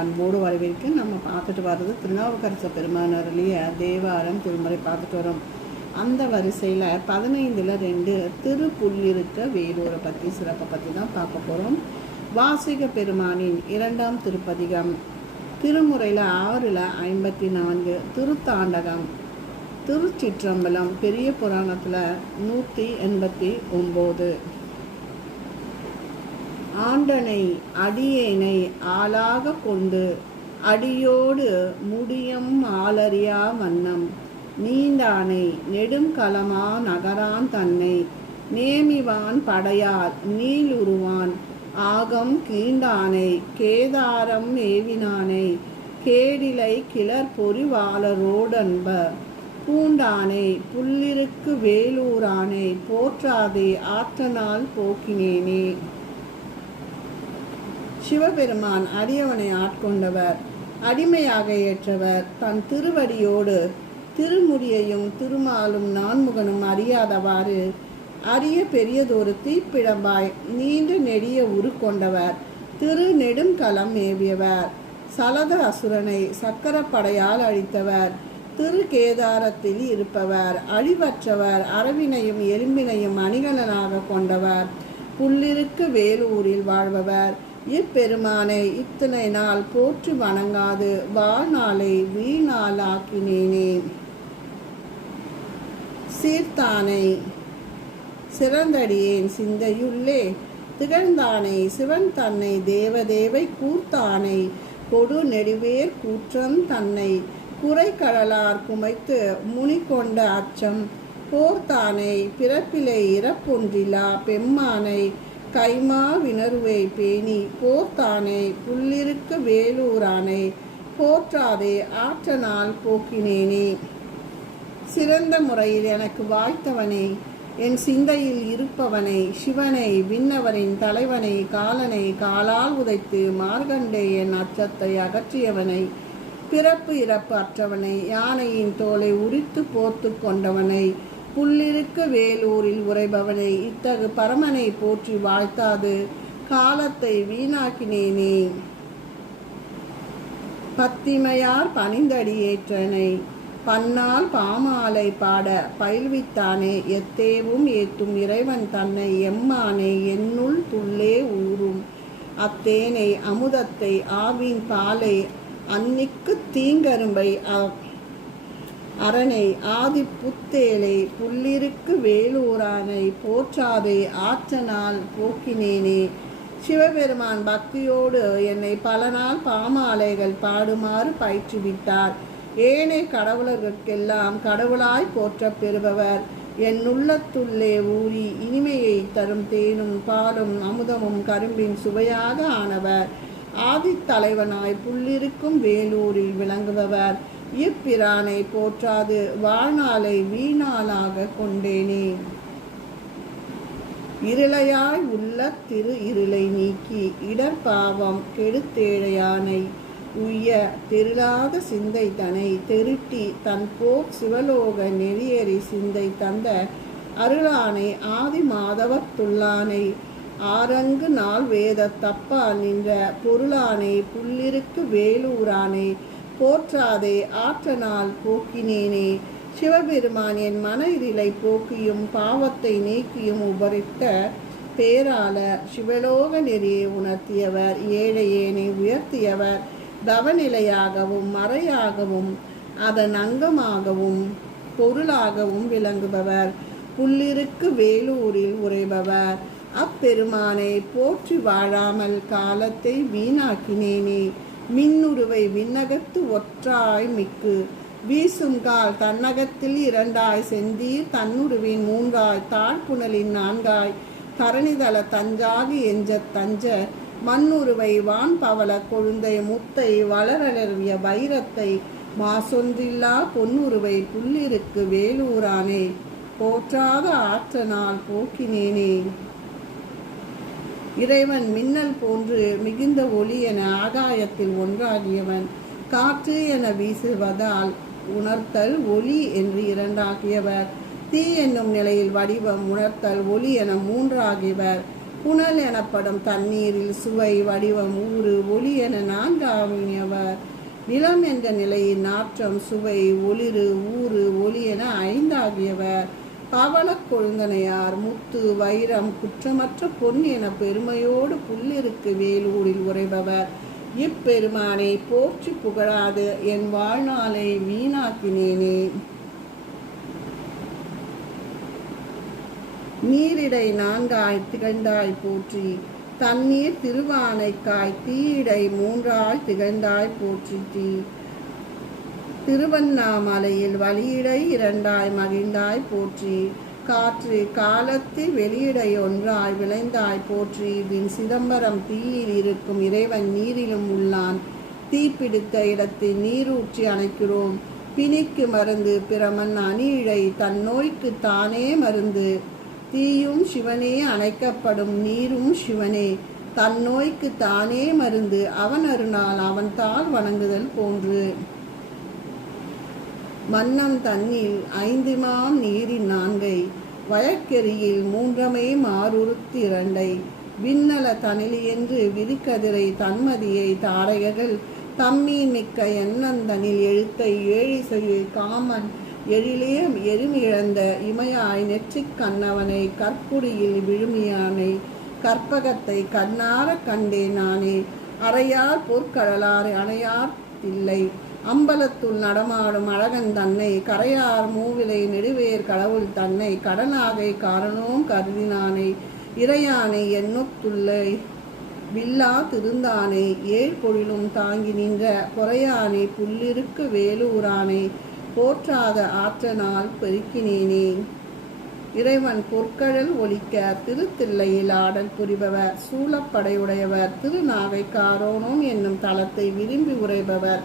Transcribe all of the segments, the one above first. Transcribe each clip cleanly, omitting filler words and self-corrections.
அன்போடு வரவேற்க நம்ம பார்த்துட்டு வர்றது திருநாவுக்கரசு பெருமான் அருளிய தேவாரம் திருமுறை பார்த்துட்டு வரோம். அந்த வரிசையில் 15ல் 2 திருப்புள்ளிருக்க வேலூரை பற்றி சிறப்பை பற்றி தான் பார்க்க போகிறோம். வாசிக பெருமானின் 2ஆம் திருப்பதிகம், திருமுறையில் 6ல் 54, திருத்தாண்டகம், திருச்சிற்றம்பலம், பெரிய புராணத்தில் 189. ஆண்டனை அடியேனை ஆளாக கொண்டு அடியோடு முடியம் ஆளறியா வண்ணம் நீண்டானை நெடும் களமா நகரான் தன்னை நேமிவான் படையால் நீளுருவான் ஆகம் கீண்டானை கேதாரம் ஏவினானை கேடிலை கிளர் பொறிவாளரோடன்ப பூண்டானை புள்ளிருக்கு வேலூரானை போற்றாதே ஆற்றனால் போக்கினேனே. சிவபெருமான் அடியவனை ஆட்கொண்டவர், அடிமையாக ஏற்றவர், தன் திருவடியோடு திருமுடியையும் திருமாலும் நான்முகனும் அறியாதவாறு அரிய பெரியதொரு தீப்பிழம்பாய் நீண்ட நெடிய உரு கொண்டவர், திரு நெடுங்கலம் ஏவியவர், சலத அசுரனை சக்கரப்படையால் அழித்தவர், திரு கேதாரத்தில் இருப்பவர், அழிவற்றவர், அரவினையும் எலும்பினையும் அணிகலனாக கொண்டவர், புள்ளிருக்கு வேலூரில் வாழ்பவர், இப்பெருமானை இத்தனை நாள் போற்றி வணங்காது வாழ்நாளை வீணாளாக்கினேனே. சீர்த்தானை சிறந்தடியேன் சிந்தையுள்ளே திகழ்ந்தானை சிவன் தன்னை தேவதேவை கூர்த்தானை கொடு நெடுவேர் கூற்றம் தன்னை குறைக்கடலார் குமைத்து முனி கொண்ட அச்சம் போர்த்தானை பிறப்பிலை இறப்பொன்றிலா பெம்மானை கைமா வினருவை பேணி போர்த்தானை புள்ளிருக்கு வேலூரானை போற்றாதே ஆற்றனால் போக்கினேனே. சிறந்த முறையில் எனக்கு வாய்த்தவனை, என் சிந்தையில் இருப்பவனை, சிவனை, விண்ணவரின் தலைவனை, காலனை காலால் உதைத்து மார்கண்டேயன் அச்சத்தை அகற்றியவனை, பிறப்பு இறப்பு அற்றவனை, யானையின் தோலை உரித்து போர்த்து கொண்டவனை, புள்ளிருக்கு வேலூரில் உரைபவனை, இத்தகு பரமனை போற்றி வாழ்த்தாது காலத்தை வீணாக்கினேனே. பத்திமையார் பணிந்தடியேற்றனை பன்னால் பாமாலை பாட பயில்வித்தானே எத்தேவும் ஏத்தும் இறைவன் தன்னை எம்மானே என்னுள் துள்ளே ஊறும் அத்தேனை அமுதத்தை ஆவின் பாலை அன்னிக்கு தீங்கரும்பை அரணை ஆதி புத்தேலை புள்ளிருக்கு வேலூரானை போற்றாதே ஆற்றனால் போக்கினேனே. சிவபெருமான் பக்தியோடு என்னை பல நாள் பாமாலைகள் பாடுமாறு பயிற்றுவித்தார். ஏனைய கடவுளர்களுக்கெல்லாம் கடவுளாய் போற்ற பெறுபவர், என் உள்ளத்துள்ளே ஊறி இனிமையை தரும் தேனும் பாலும் அமுதமும் கரும்பின் சுவையாக ஆனவர், ஆதித்தலைவனாய் புள்ளிருக்கும் வேலூரில் விளங்குபவர், இப்பிரானை போற்றாது வாழ்நாளை வீணாளாக கொண்டேனே. இருளையாய் உள்ள திரு இருளை நீக்கி இடர்பாவம் கெடுத்தேழையானை உய்ய தெரிலாத சிந்தை தனை தெருட்டி தன் போக் சிவலோக நெறியறி சிந்தை தந்த அருளானை ஆதி மாதவத்துள்ளானை ஆரங்கு நாள் வேத தப்பா நின்ற பொருளானை புள்ளிருக்கு வேலூரானை போற்றாதே ஆற்றனால் போக்கினேனே. சிவபெருமான் என் மன இருளை போக்கியும் பாவத்தை நீக்கியும் உபரித்த பேரால சிவலோக நெறியை உணர்த்தியவர், ஏழையேனை உயர்த்தியவர், தவநிலையாகவும் மறையாகவும் அதன் அங்கமாகவும் பொருளாகவும் விளங்குபவர், புள்ளிருக்கு வேலூரில் உரைபவர், அப்பெருமானை போற்றி வாழாமல் காலத்தை வீணாக்கினேனே. மின்னுருவை விண்ணகத்து ஒற்றாய் மிக்கு வீசுங்கால் தன்னகத்தில் 2ஆய் செந்தீர் தன்னுருவின் 3ஆய் தாழ்புணலின் 4ஆய் கரணிதள தஞ்சாகி எஞ்ச தஞ்ச மண்ணுருவை வான் பவள கொழுந்தை முத்தை வளரளவிய வைரத்தை மாசொன்றில்லா பொன்னுருவை புள்ளிருக்கு வேலூரானே போற்றாத ஆற்றனால் போக்கினேனே. இறைவன் மின்னல் போன்று மிகுந்த ஒளி என ஆகாயத்தில் ஒன்றாகியவன், காற்று என வீசுவதால் உணர்த்தல் ஒளி என்று 2ஆகியவர், தீ என்னும் நிலையில் வடிவம் உணர்த்தல் ஒளி என 3ஆகியவர், புனல் எனப்படும் தண்ணீரில் சுவை, வடிவம், ஊறு, ஒளி என நான்காவியவர். நிலம் என்ற நிலையில் நாற்றம், சுவை, ஒளிரு, ஊறு, ஒளி என ஐந்தாகியவர். பவளக் கொழுந்தனையார் முத்து, வைரம், குற்றமற்ற பொன் என பெருமையோடு புல்லிருக்கு வேலூரில் உரைபவர். இப்பெருமானை போற்றி புகழாது என் வாழ்நாளை வீணாக்கினேனே. நீரிடை நான்காய் திகழ்ந்தாய் போற்றி, தண்ணீர் திருவானைக்காய் தீயிடை மூன்றாய் திகழ்ந்தாய் போற்றி. திருவண்ணாமலையில் வழியிடை இரண்டாய் மகிழ்ந்தாய் போற்றி. காற்று காலத்தில் வெளியிடை ஒன்றாய் விளைந்தாய் போற்றி. வின் சிதம்பரம் தீயில் இருக்கும் இறைவன் நீரிலும் உள்ளான். தீப்பிடித்த இடத்தில் நீரூற்றி அணைக்கிறோம். பிணிக்கு மருந்து பிரமன் அணியிழை தன் நோய்க்கு தானே மருந்து. தீயும் சிவனே அணைக்கப்படும் நீரும் சிவனே தன் நோய்க்கு தானே மருந்து. அவன் அருணால் அவன் தாள் வணங்குதல் போன்று. மன்னம் தன்னில் ஐந்துமாம் நீரின் நான்கை, வழக்கெரியில் மூன்றமை மாறுறுத்தி இரண்டை. விண்ணல தனிலி என்று விரிக்கதிரை தன்மதியை தாரையர்கள் தம்மீன் மிக்க எண்ணந்தனில் எழுத்தை ஏழிசையில் காமன் எழிலே எருமிழந்த இமையாய் நெற்றிக் கண்ணவனை கற்புடியில் விழுமியானை கற்பகத்தை கண்ணார கண்டே நானே. அறையார் பொற்கடலாறு அணையார் இல்லை அம்பலத்துள் நடமாடும் அழகன் தன்னை கரையார் மூவிலை நெடுவேர் கடவுள் தன்னை கடனாகை காரணோம் கருதினானை இறையானை எண்ணொத்துள்ளை வில்லா திருந்தானை ஏழ்பொழிலும் தாங்கி நின்ற பொறையானை புல்லிருக்கு வேலூரானை போற்றாத ஆற்றனால் பெருக்கினேனே. இறைவன் பொற்கழல் ஒலிக்க திருத்தில்லையில் ஆடல் புரிபவர், சூழப்படையுடையவர், திருநாகை காரோணம் என்னும் தலத்தை விரும்பி உரைபவர்,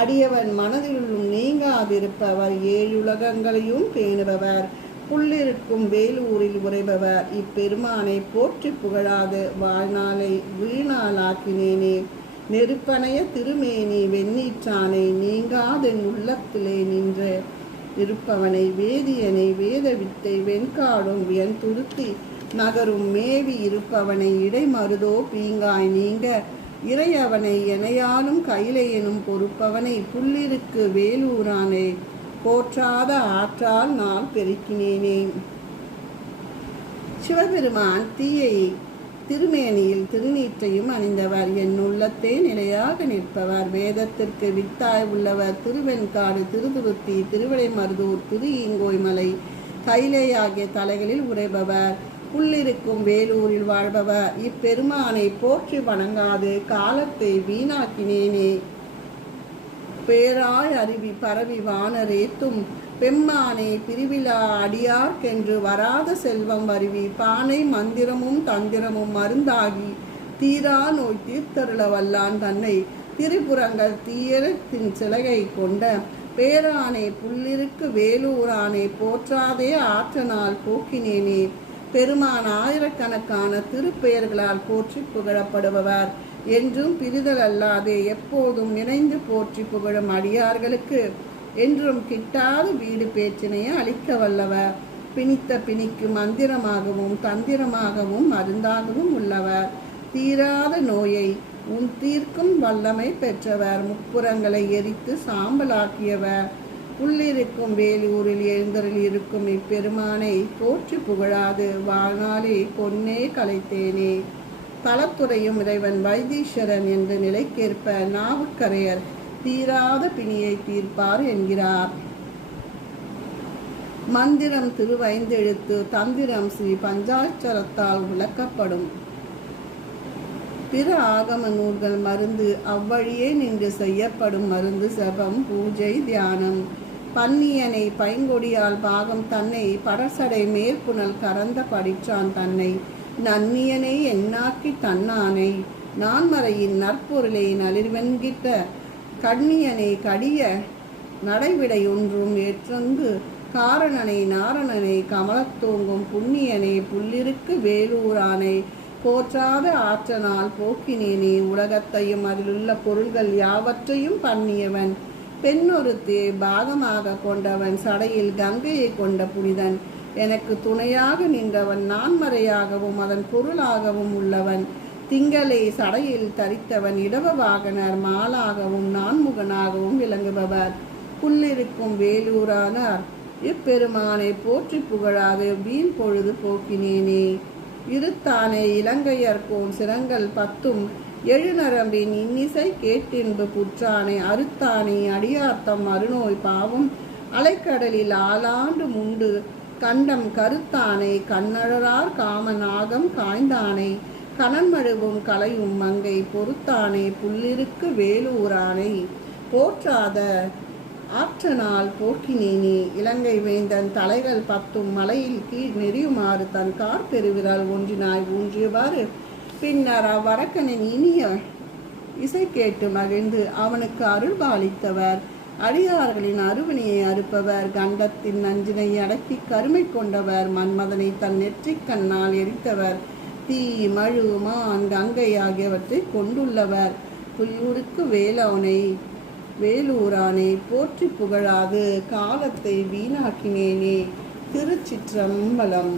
அடியவன் மனதிலும் நீங்காதிருப்பவர், ஏழுலகங்களையும் பேணுபவர், புல்லிருக்கும் வேலூரில் உரைபவர். இப்பெருமானை போற்றி புகழாது வாழ்நாளை வீணாளாக்கினேனே. நெருப்பனைய திருமேனி வெண்ணீற்றானை நீங்காதென் உள்ளத்திலே நின்று இருப்பவனை வேதியனை வேத வித்தை வெண்காடும் வியன் துருத்தி நகரும் மேவி இருப்பவனை இடைமருதோ பீங்காய் நீங்க இறையவனை எனையாலும் கையிலையெனும் பொறுப்பவனை புல்லிருக்கு வேலூரானை போற்றாத ஆற்றால் நான் பெருக்கினேனே. சிவபெருமான் தீயை திருமேனியில் திருநீற்றையும் அணிந்தவர், என் உள்ளத்தே நிலையாக நிற்பவர், வேதத்திற்கு வித்தாய் உள்ளவர், திருவெண்காடு, திருதுருத்தி, திருவிடைமருதூர், திரு ஈங்கோய்மலை, கைலை ஆகிய தலைகளில் உரைபவர், புல்லிருக்கும் வேலூரில் வாழ்பவர். இப்பெருமானை போற்றி வணங்காது காலத்தை வீணாக்கினேனே. பேராய் அருவி பரவி வானரேத்தும் பெம்மானே பிரிவிழா அடியார்க்கென்று வராத செல்வம் வருவி பானை மந்திரமும் தந்திரமும் மருந்தாகி தீரா நோய் தீர்த்தருள வல்லான் தன்னை திரிபுரங்கள் தீயரத்தின் சிலையை கொண்ட பேரானே புல்லிருக்கு வேலூரானே போற்றாதே ஆற்றனால் போக்கினேனே. பெருமான் ஆயிரக்கணக்கான திருப்பெயர்களால் போற்றி புகழப்படுபவர், என்றும் பிரிதல் அல்லாதே எப்போதும் நினைந்து போற்றி புகழும் அடியார்களுக்கு என்றும் கிட்டாத வீடு பேச்சினையை அளிக்க வல்லவர், பிணித்த பிணிக்கு மந்திரமாகவும் தந்திரமாகவும் மருந்தாகவும் உள்ளவர், தீராத நோயை உன் தீர்க்கும் வல்லமை பெற்றவர், முப்புறங்களை எரித்து சாம்பலாக்கியவர், உள்ளிருக்கும் வேலூரில் எழுந்தரில் இருக்கும் இப்பெருமானை போற்றி புகழாது வாழ்நாளே பொன்னே கலைத்தேனே. தலத்துறையும் இறைவன் வைத்தீஸ்வரன் என்ற நிலைக்கேற்ப நாவுக்கரையர் தீராத பிணியை தீர்ப்பார் என்கிறார். மந்திரம் திருவைந்தெழுத்து, தந்திரம் ஸ்ரீ பஞ்சாட்சரத்தால் விளக்கப்படும். பிற ஆகம நூல்கள் மருந்து, அவ்வழியே நின்று செய்யப்படும் மருந்து ஜபம், பூஜை, தியானம். பன்னியனை பைங்கொடியால் பாகம் தன்னை படசடை மேற்புணல் கறந்த படிற்றான் தன்னை நன்னியனை எண்ணாக்கி தன்னானை நான்மறையின் நற்பொருளை நளிர்வென்கிட்ட கண்ணியனை கடிய நடைவிடை ஒன்றும் ஏற்றங்கு காரணனை நாரணனை கமலத்தோங்கும் புண்ணியனை புல்லிருக்கு வேலூரானை போற்றாத ஆற்றனால் போக்கினேனே. உலகத்தையும் அதிலுள்ள பொருள்கள் யாவற்றையும் பண்ணியவன், பெண்ணொருத்தே பாகமாக கொண்டவன், சடையில் கங்கையை கொண்ட புனிதன், எனக்கு துணையாக நின்றவன் நான்மறையாகவும் அதன் பொருளாகவும் உள்ளவன். திங்களை சடையில் தரித்தவன் இடவ வாகனர் மாலாகவும் நான்முகனாகவும் விளங்குபவர். புல்லிருக்கும் வேலூரானார் இப்பெருமானை போற்றி புகழாது வீண் பொழுது போக்கினேனே. இருத்தானே இலங்கையர்கோன் சிரங்கள் 10 எழுநரம்பின் இன்னிசை கேட்டின்பு புற்றானை அறுத்தானே அடியார்த்தம் அருநோய் பாவம் அலைக்கடலில் ஆளாண்டு முண்டு கண்டம் கருத்தானை கண்ணழறார் காமநாகம் காய்ந்தானை கணன்மழுவும் கலையும் மங்கை பொறுத்தானே புல்லிருக்கு வேலூரானை போற்றாத ஆற்றனால் போக்கினேனே. இலங்கை வேந்தன் தலைகள் 10 மலையில் கீழ் நெறியுமாறு தன் கார் பெருவிரல் ஒன்றினாய் ஊன்றியவாறு பின்னர் அவ்வரக்கனின் இனிய இசை கேட்டு மகிழ்ந்து அவனுக்கு அருள்பாலித்தவர். அடியார்களின் அருவினையை அறுப்பவர். கண்டத்தின் நஞ்சினை அடக்கி கருமை கொண்டவர். மன்மதனை தன் நெற்றிக் கண்ணால் எரித்தவர். தீ மழு மான் கங்கை ஆகியவற்றை கொண்டுள்ளவர். புல்லூருக்கு வேலூரானை போற்றி புகழாது காலத்தை வீணாக்கினேனே. திருச்சிற்றம்பலம்.